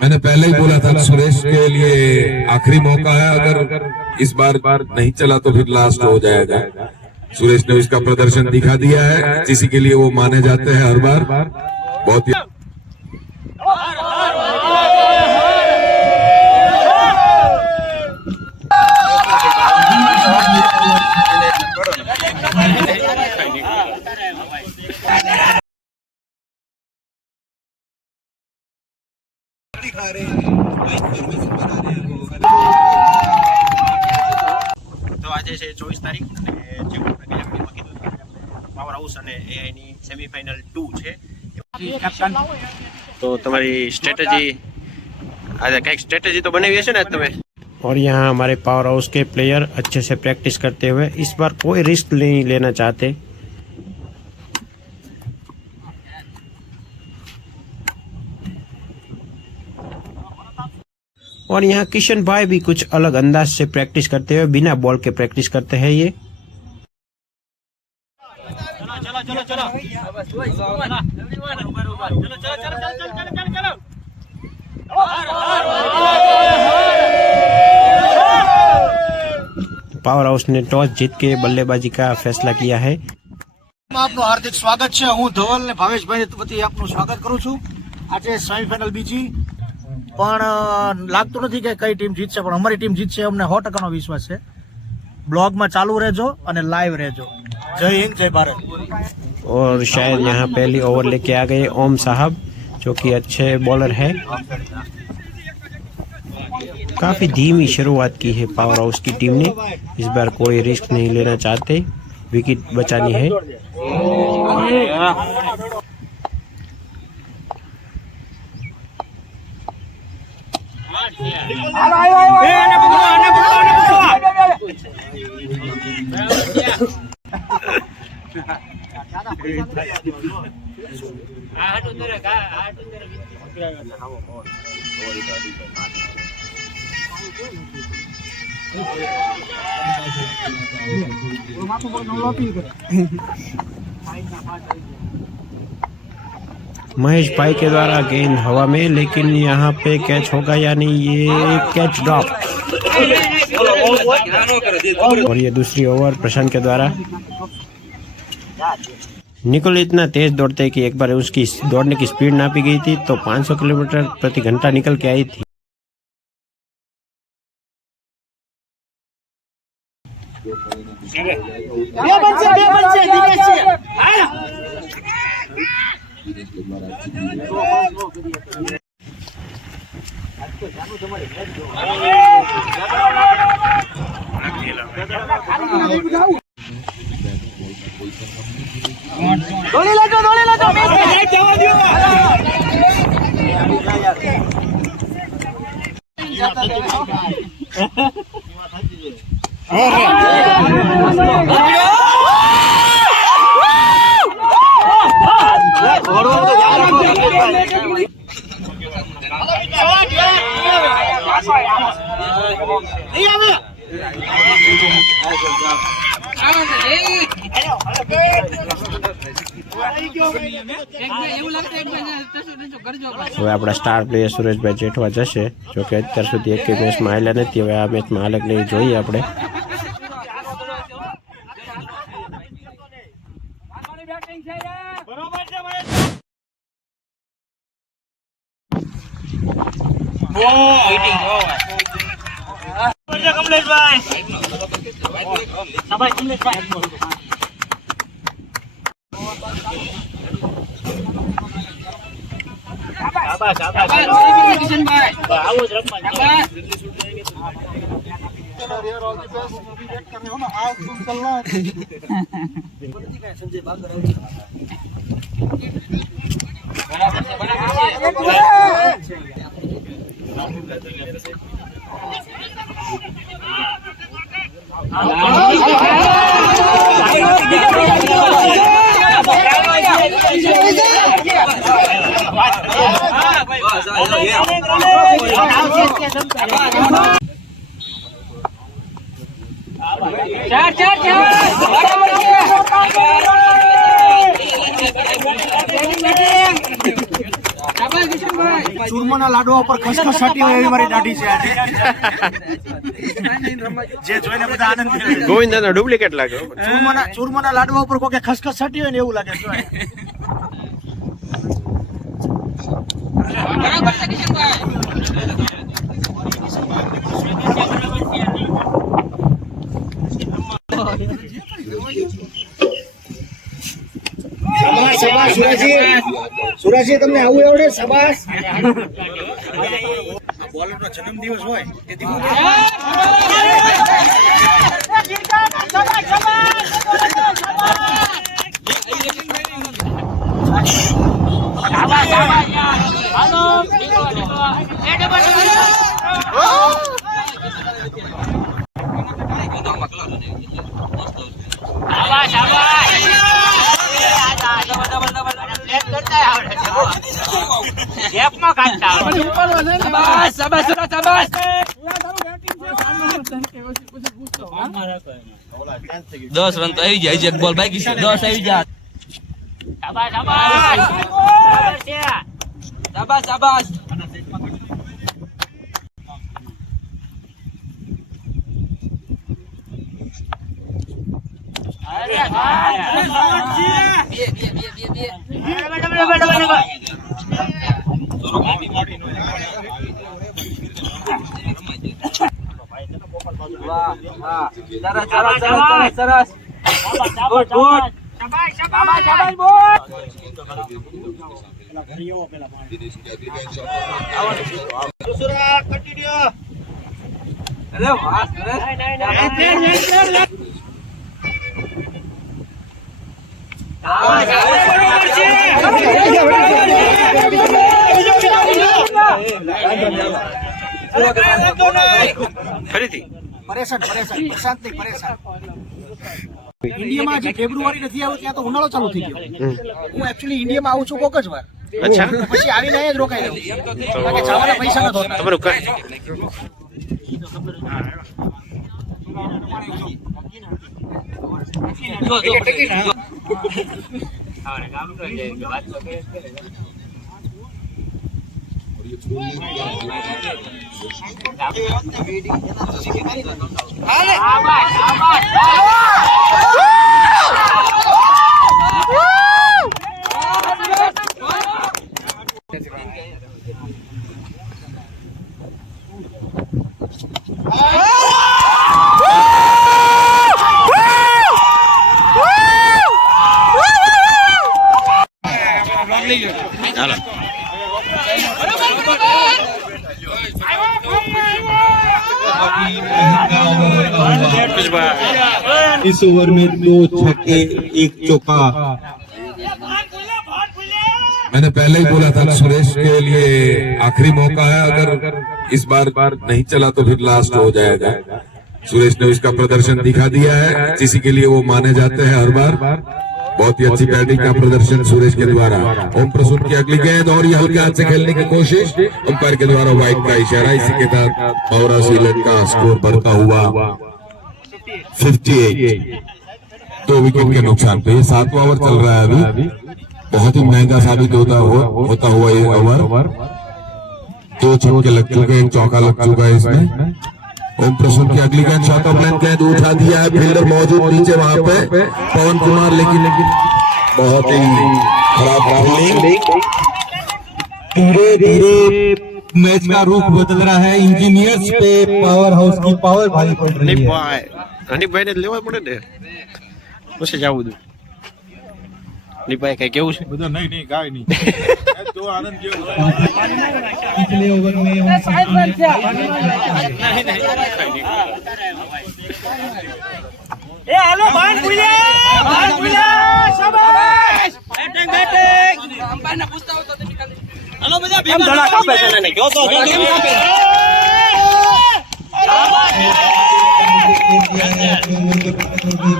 मैंने पहले ही बोला था सुरेश के लिए आखिरी मौका है, अगर इस बार नहीं चला तो फिर लास्ट हो जाएगा। सुरेश ने उसका प्रदर्शन दिखा दिया है, इसी के लिए वो माने जाते हैं हर बार। बहुत ही તો આજે છે 24 તારીખ અને જેવું આપણે ગયા વિડીયોમાં કીધું હતું આપણે પાવર હાઉસ અને એઆઈ ની સેમીફાઇનલ 2 છે। તો તમારી સ્ટ્રેટેજી આજે કઈક સ્ટ્રેટેજી તો બનાવી હશે ને તમે। और यहाँ हमारे पावर हाउस के प्लेयर अच्छे से प्रैक्टिस करते हुए इस बार कोई रिस्क नहीं लेना चाहते। और यहाँ किशन भाई भी कुछ अलग अंदाज से प्रैक्टिस करते हुए बिना बॉल के प्रैक्टिस करते हैं ये। पावर हाउस ने टॉस जीत के बल्लेबाजी का फैसला किया है। आपનું હાર્દિક સ્વાગત છે। હું ધવલ ને ભાવેશભાઈ વતી આપનું સ્વાગત કરું છું। આજે સેમીફાઇનલ બીજી પણ લાગતું નથી કે કઈ ટીમ જીતશે, પણ અમારી ટીમ જીતશે અમને 100% વિશ્વાસ છે। બ્લોગમાં ચાલુ રહેજો અને લાઈવ રહેજો। જય હિન્દ, જય ભારત। और शायद यहाँ पहली ओवर लेके आ गए ओम साहब जो कि अच्छे बॉलर है। काफी धीमी शुरुआत की है पावर हाउस की टीम ने, इस बार कोई रिस्क नहीं लेना चाहते, विकेट बचानी है। महेश भाई के द्वारा गेंद हवा में, लेकिन यहाँ पे कैच होगा या नहीं, ये कैच ड्रॉप। और ये दूसरी ओवर प्रशांत के द्वारा। निकोल इतना तेज दौड़ते हैं कि एक बार उसकी दौड़ने की स्पीड नापी गई थी तो 500 किलोमीटर प्रति घंटा निकल के आई थी। હવે આપણા સ્ટાર પ્લેયર સુરેશભાઈ જેઠવા જશે, જો કે અત્યાર સુધી એક મેચમાં હાલ્યા નથી। હવે આ મેચમાં હાલે કે નહીં જોઈએ આપણે। ચૂરમાના લાડવા ઉપર ખસખસ છાંટી હોય એવી મારી દાઢી છે આજે. જે જોઈને બધા આનંદ મેળવે. ગોવિંદાનો ડુપ્લિકેટ લાગે. ચૂરમાના લાડવા ઉપર કોઈ ખસખસ છાંટી હોય ને એવું લાગે છે. શાબાશ સુરાજી તમને આવું આવડે? શાબાશ. બોલરનો જન્મદિવસ હોય તે દસ રન તો આવી જાય, એક બોલ બાકી છે, 10 આવી જાય. શાબાશ શાબાશ. સરસ. Good good. અરે વાહ સરસ. ફરીથી પરેશાન પ્રશાંત નહીં પરેશાન. ઇન્ડિયામાં હજી ફેબ્રુઆરી નથી આવ્યું ત્યાં તો ઉનાળો ચાલુ થઈ ગયો. હું એકચ્યુઅલી ઇન્ડિયામાં આવું છું કોક જ વાર. અચ્છા. પછી આવીને અહીંયા જ રોકાઈ રહ્યું. બાકી જવાના પૈસા નથી હોતા. તમારું હાલો. इस ओवर में 2 छक्के 1 चौका. मैंने पहले ही बोला था सुरेश के लिए आखिरी मौका है, अगर इस बार नहीं चला तो फिर लास्ट हो जाएगा. सुरेश ने उसका प्रदर्शन दिखा दिया है, इसी के लिए वो माने जाते हैं हर बार. बहुत ही अच्छी बैटिंग का प्रदर्शन सुरेश के द्वारा. ओम प्रसून की अगली गेंद और ये हल्के हाथ से खेलने की कोशिश, अंपायर के द्वारा वाइड का इशारा. इसी के साथ पौरा सीलन का स्कोर बढ़ता हुआ 58. 2 विकेट के नुकसान पे. ये 7वां ओवर चल रहा है अभी. बहुत ही महंगा साबित होता हुआ ये ओवर. 2 छक्के लग चुके, 1 चौका लग चुका है इसमें. ओम प्रसून की अगली गेंद शॉर्ट ऑफ लाइन गेंद उठा दिया है, फील्डर मौजूद नीचे वहां पे पवन कुमार, लेकिन बहुत ही खराब फील्डिंग. धीरे धीरे मैच का रुख बदल रहा है. इंजीनियर्स पे पावर हाउस की पावर भारी पड़ रही है. હનીફભાઈ ને લેવા પડે ને પછી જવું દઉં. હનીફભાઈ કઈ કેવું છે? બધા નહીં કાંઈ નહીં. તો આનંદ કેવું पिछले ओवर में हम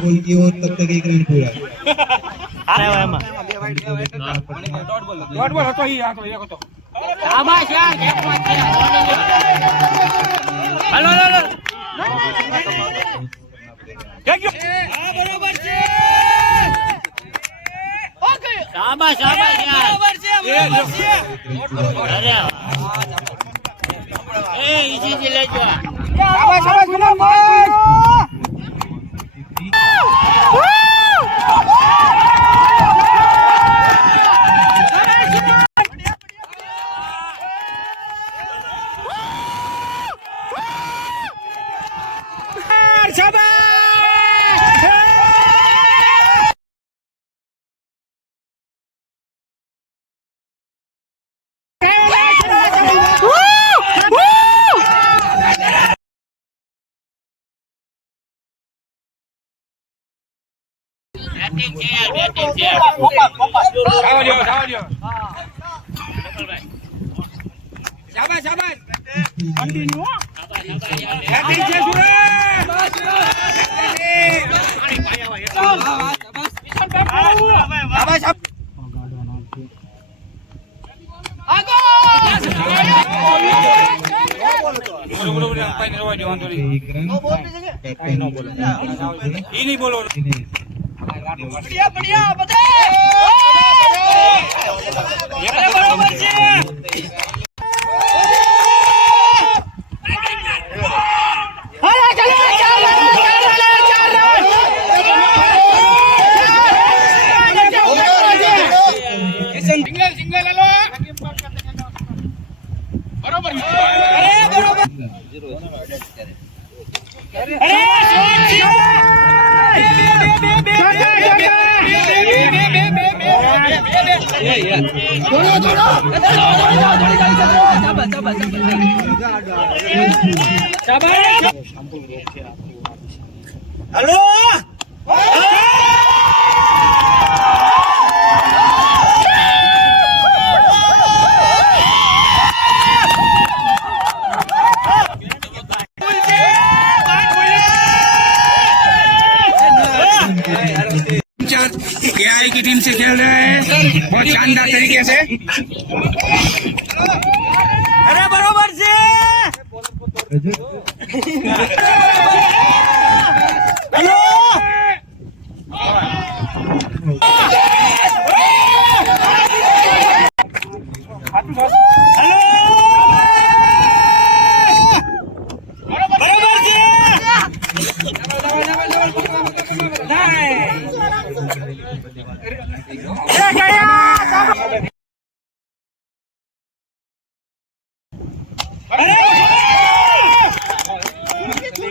गोल की और तब तक 1 रन पूरा. एआई की टीम से खेल रहे हैं बहुत शानदार तरीके से। अरे बरोबर से हेलो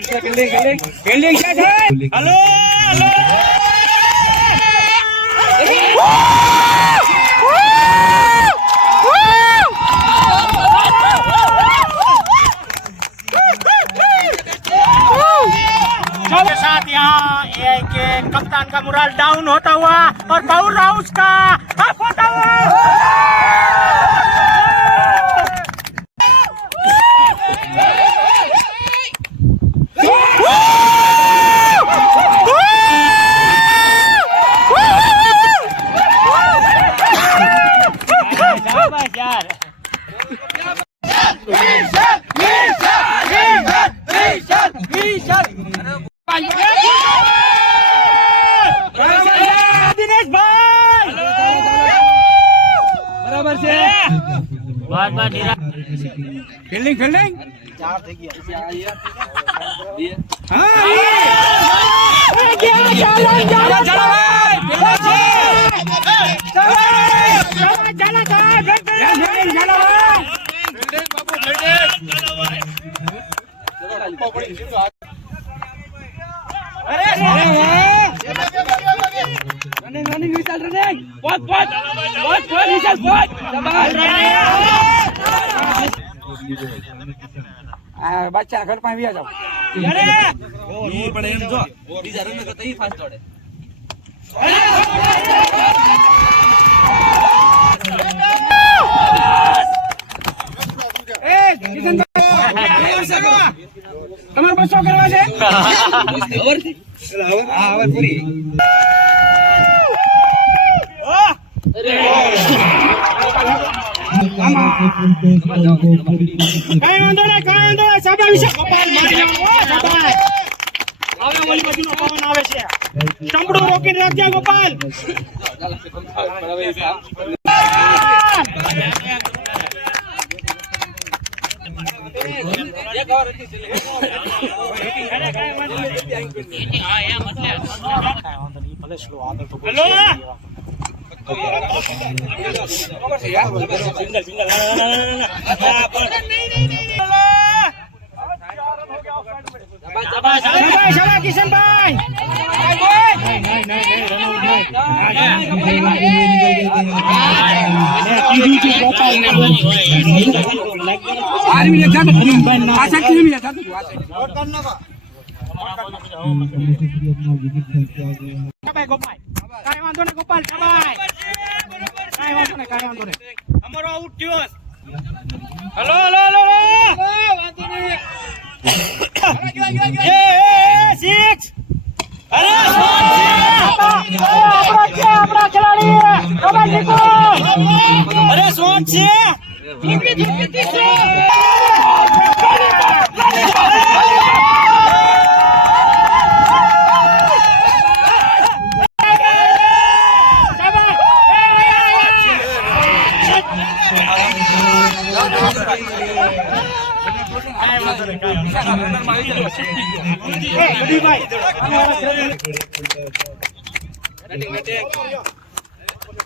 फील्डिंग शॉट है। हेलो के साथ यहाँ एआई के कप्तान का मुराल डाउन होता हुआ और पावर हाउस का अप होता हुआ दिनेश भाई बराबर से बहुत फील्डिंग फील्डिंग रनिंग विशाल रनिंग बहुत विशाल बच्चा घर पर भी आ जाओ ये पड़े हम जो बीजा रन में तो ही फास्ट दौड़े તમારે બસો કરવા છે ઓવર થી હા ઓવર પૂરી કઈ વાંધો નહીં સાબા વિશે કપાલ મારી નાખો સાબા હવે ઓલી બાજુનો પવન આવે છે સ્ટમ્પડું રોકીને રાખજો ગોપાલ શાબાશ કિશનભાઈ ગોપાલ કાંઈ વાંધો નહીં ગોપાલ શાબાશ કાંઈ વાંધો નહીં અમારો આઉટ થયો હલો હલો હલો વાંધો નહીં સિક્સ અરે આપણા ખેલાડી અરે શોટ છે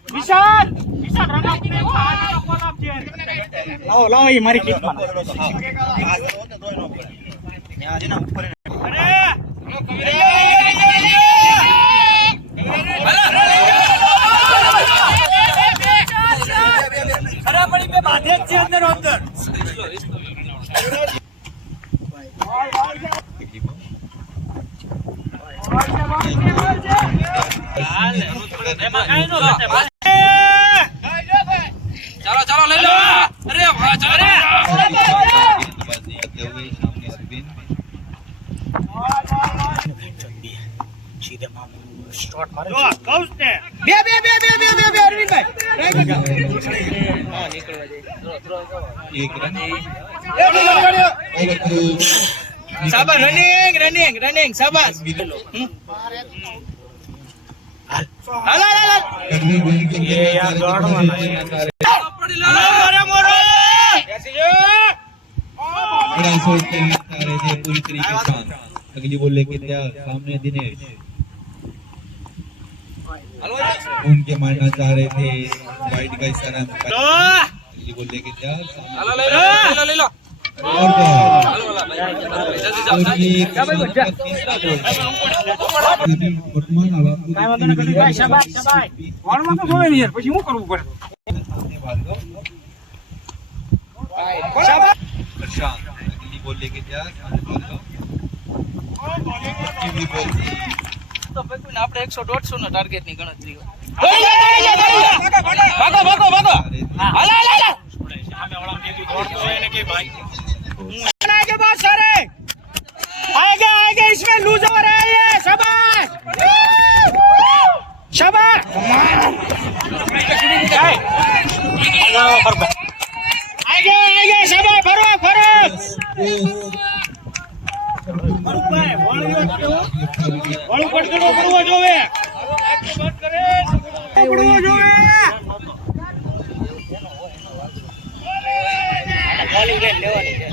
વિશાલ લાવો એ મારી કીટ બાધે જ છે અંદર અંદર ચાલો ચાલો લઈ લો અરે વાહ ચાલો શાબાશ રનિંગ રનિંગ રનિંગ શાબાશ હાલ હાલ હાલ पूरी तरीके से अगली बॉल लेके तैयार सामने दिनेश उनके मारना चाह रहे थे वाइड का इशारा अगली बॉल लेके तैयार ले लो પછી શું કરવું પડે प्रशांत अगली बॉल लेके तैयार તો ભાઈ આપણે 100 150 નો ટાર્ગેટ ની ગણતરી ભાગો ભાગો ભાગો હાલ હાલ હાલ સામે વાળા કીધું દોડતો હોય ને કે ભાઈ आगे बहुत सारे आगे आगे इसमें लूजर है ये शाबाश शाबाश आगे आगे शाबाश फरो फरो વાળું પટકડો કરવો જોવે કરવો જોવે બોલિંગ રેટ લેવાની છે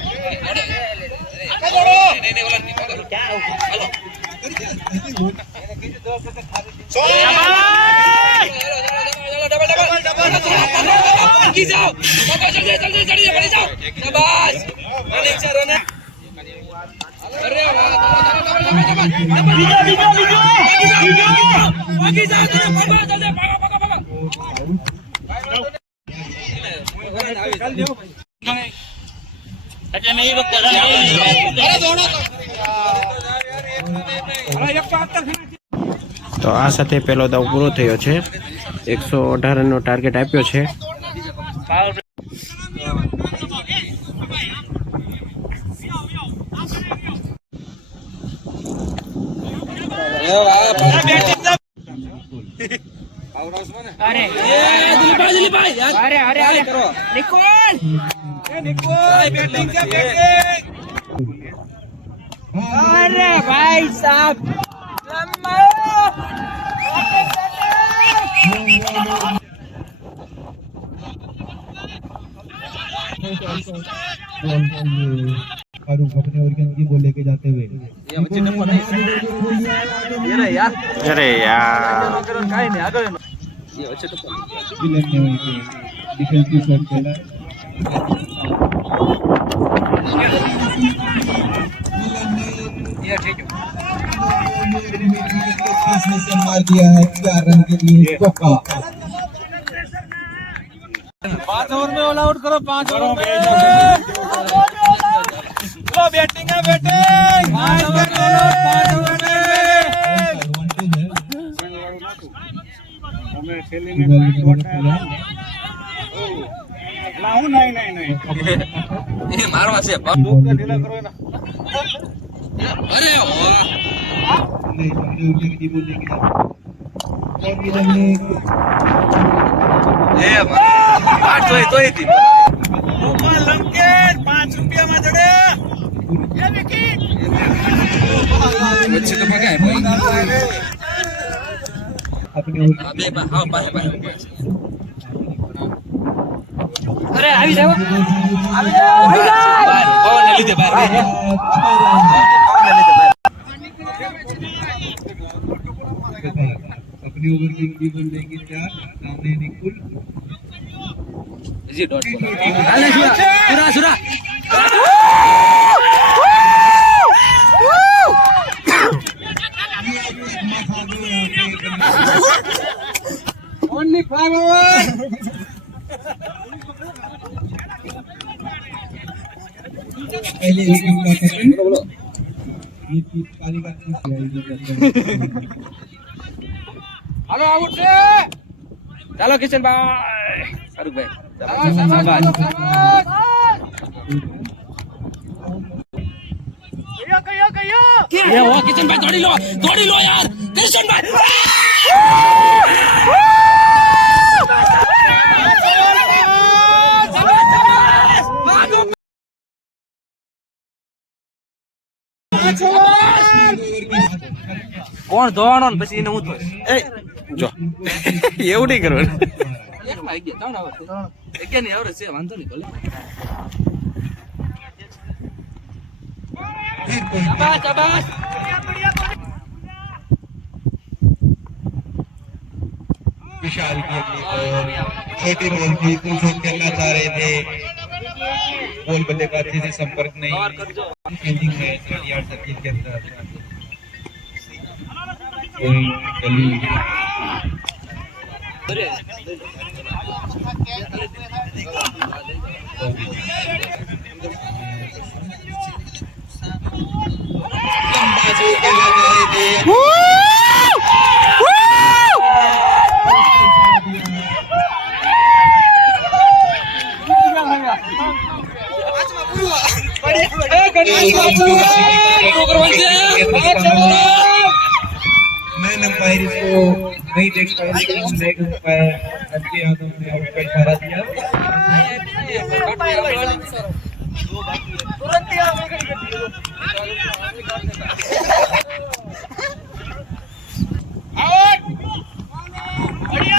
તો આ સાથે પહેલો દાવ પૂરો થયો છે 118 રનનો ટાર્ગેટ આપ્યો છે अरे अरे अरे निकोल बैटिंग क्या बैटिंग अरे भाई साहब फारूक अपने ओर की बॉल लेके जाते हुए अरे यार विलन ने वहीं पे डिफेंसिव शॉट खेला से मार दिया है 4 रन के लिए चौका। 5 ओवर में ऑल आउट करो 5 ओवर में बैटिंग है बैटिंग 5 ओवर ये मारवा से अरे गोपाल लंकेश 5 रुपया में जड़े ये विकेट अच्छे तो पका है भाई अपने अबे हां बाहे बाहे अरे આવી જાવ पवन ने लीधे बाहर अपने ओवर की बॉल लेके 4 सामने निकुल जी डॉट अरे सुरा सुरा ओनली 5 ओवर पहले एक का कैप्टन ये पारी का हेलो आउट से चलो किशन भाई फारूक भाई कहियो ये वो किशन भाई दौड़ी लो यार किशन भाई કોણ ધોવાનો ને પછી એને હું ધોઈશ જો એવું નહીં કરવાનું એક માં ગયા 3 આવર એક નહીં આવરે છે વાંધો નહીં ભલે શાબાશ विशाल की अगली बॉल छोटी बॉल थी कुछ खेलना चाह रहे थे बॉल बल्लेबाजी से संपर्क नहीं फील्डिंग है 30 यार्ड सर्किल के अंदर कोई गली लंबा जो खेला जा रहे थे मैन अंपायर इसको नहीं देख पाए लेकिन लेग अंपायर अजय यादव ने आउट का इशारा दिया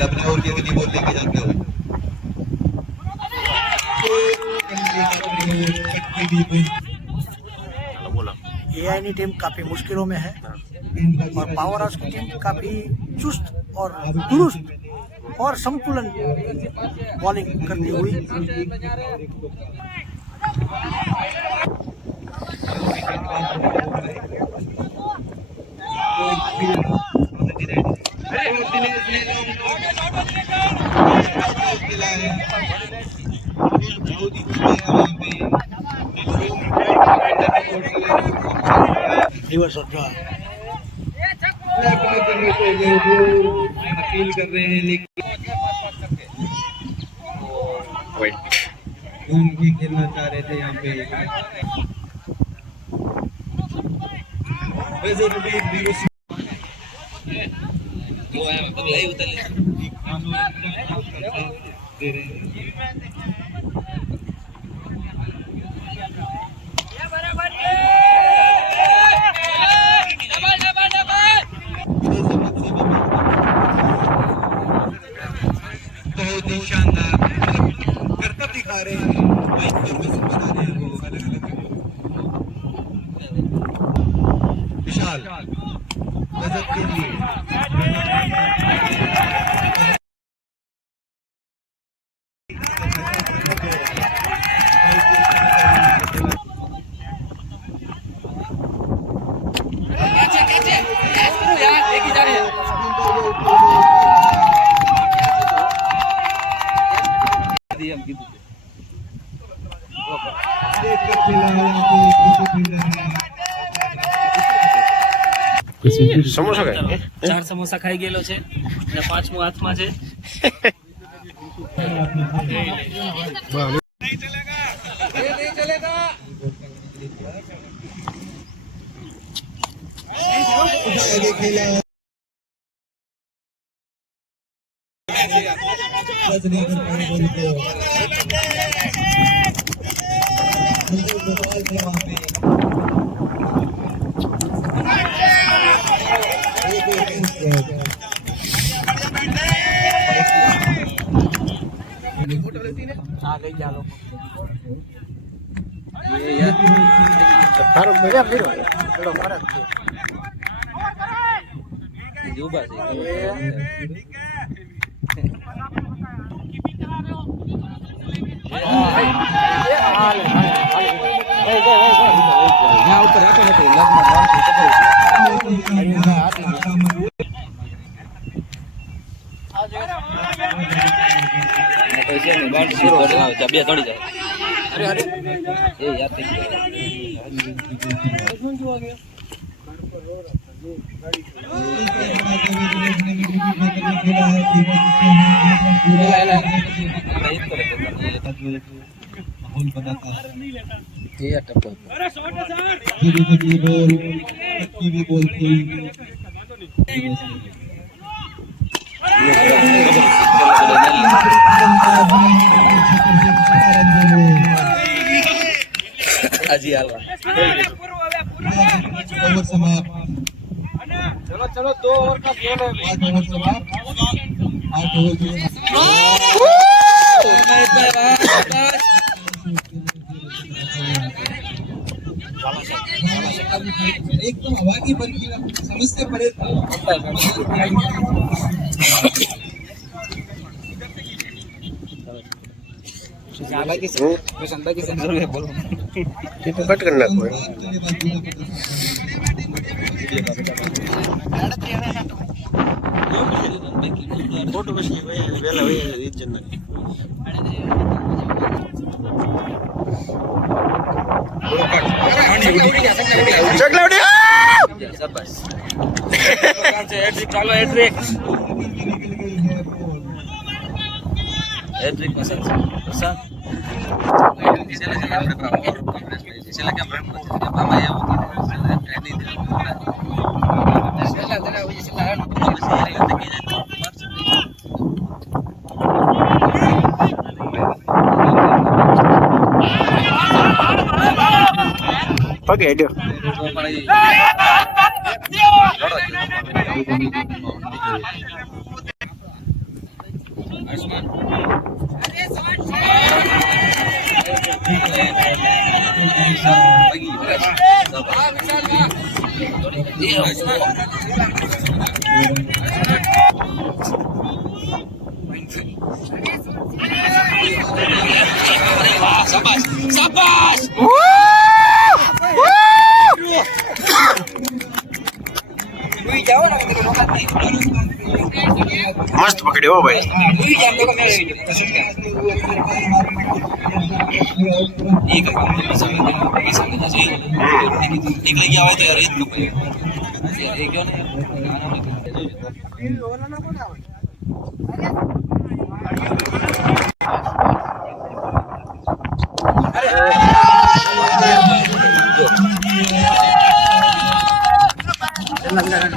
अपने ओर की अगली बॉल लेके जाते हुए एआई टीम काफी मुश्किलों में है और पावर हाउस की टीम काफी चुस्त और दुरुस्त और संतुलन बॉलिंग करती हुई रिवर्स और जो अपील कर रहे हैं लेकिन धूम भी खेलना चाह रहे थे यहाँ पे वैसे तो भी दे रहे हैं बहुत ही शानदार करतब दिखा रहे हैं विशाल गजब के लिए સમોસા ખાય 4 સમોસા ખાઈ ગયેલો છે અને 5મો હાથમાં છે. તારો મજા ફેરો ચલો ભારત ઉભા છે. બે તોડી જાય. એ યાદ થઈ माहौल बनाता है ये टप्पो धीरे बोल की भी बोल थी आजी आलवा ओवर समाप्त चलो चलो 2 ओवर का खेल है. 8 ओवर समाप्त 8 ओवर की एकदम हवा की बल्कि समझते पड़े કટ કરી નાખો ફોટો પછી વેલા હોય રીજન शाबाश चलो हैट्रिक हैट्रिक पसंद पसंद છેલ્લા કેમ રન આમાં એવું પગે હેડ્યો शाबाश शाबाश મસ્ત પકડ્યો હો ભાઈ નીકળી ગયા હોય તો રીત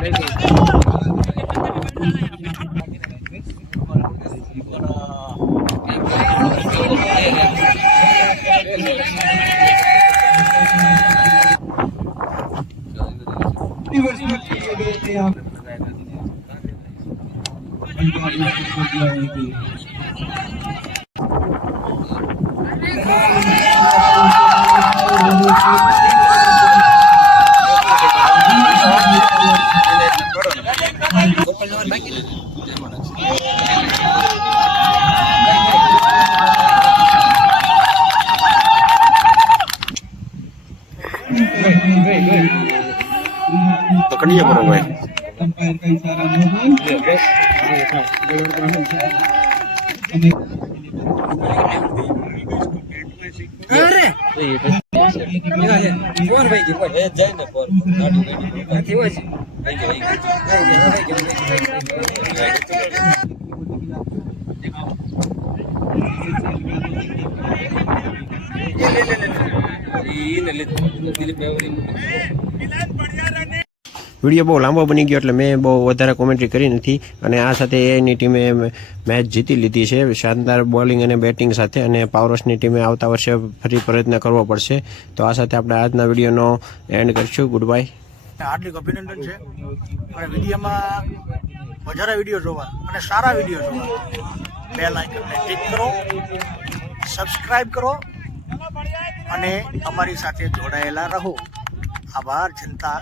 Thank you. પકડીએ બરોબર अंपायर का इशारा नो વિડીયો બહુ લાંબો બની ગયો એટલે મેં બહુ વધારે કોમેન્ટ્રી કરી નથી અને આ સાથે એની ટીમે મેચ જીતી લીધી છે શાનદાર બોલિંગ અને બેટિંગ સાથે અને પાવરહાઉસની ટીમે આવતા વર્ષે ફરી પ્રયત્ન કરવો પડશે. તો આ સાથે આપણે આજના વિડીયોનો એન્ડ કરીશું. Good bye. હાર્દિક અભિનંદન છે અને વિડીયોમાં વધારે વિડીયો જોવા અને સારા વિડીયો જોવા બેલ આઇકનને ક્લિક કરો, સબસ્ક્રાઇબ કરો અને અમારી સાથે જોડાયેલા રહો. આભાર જનતા.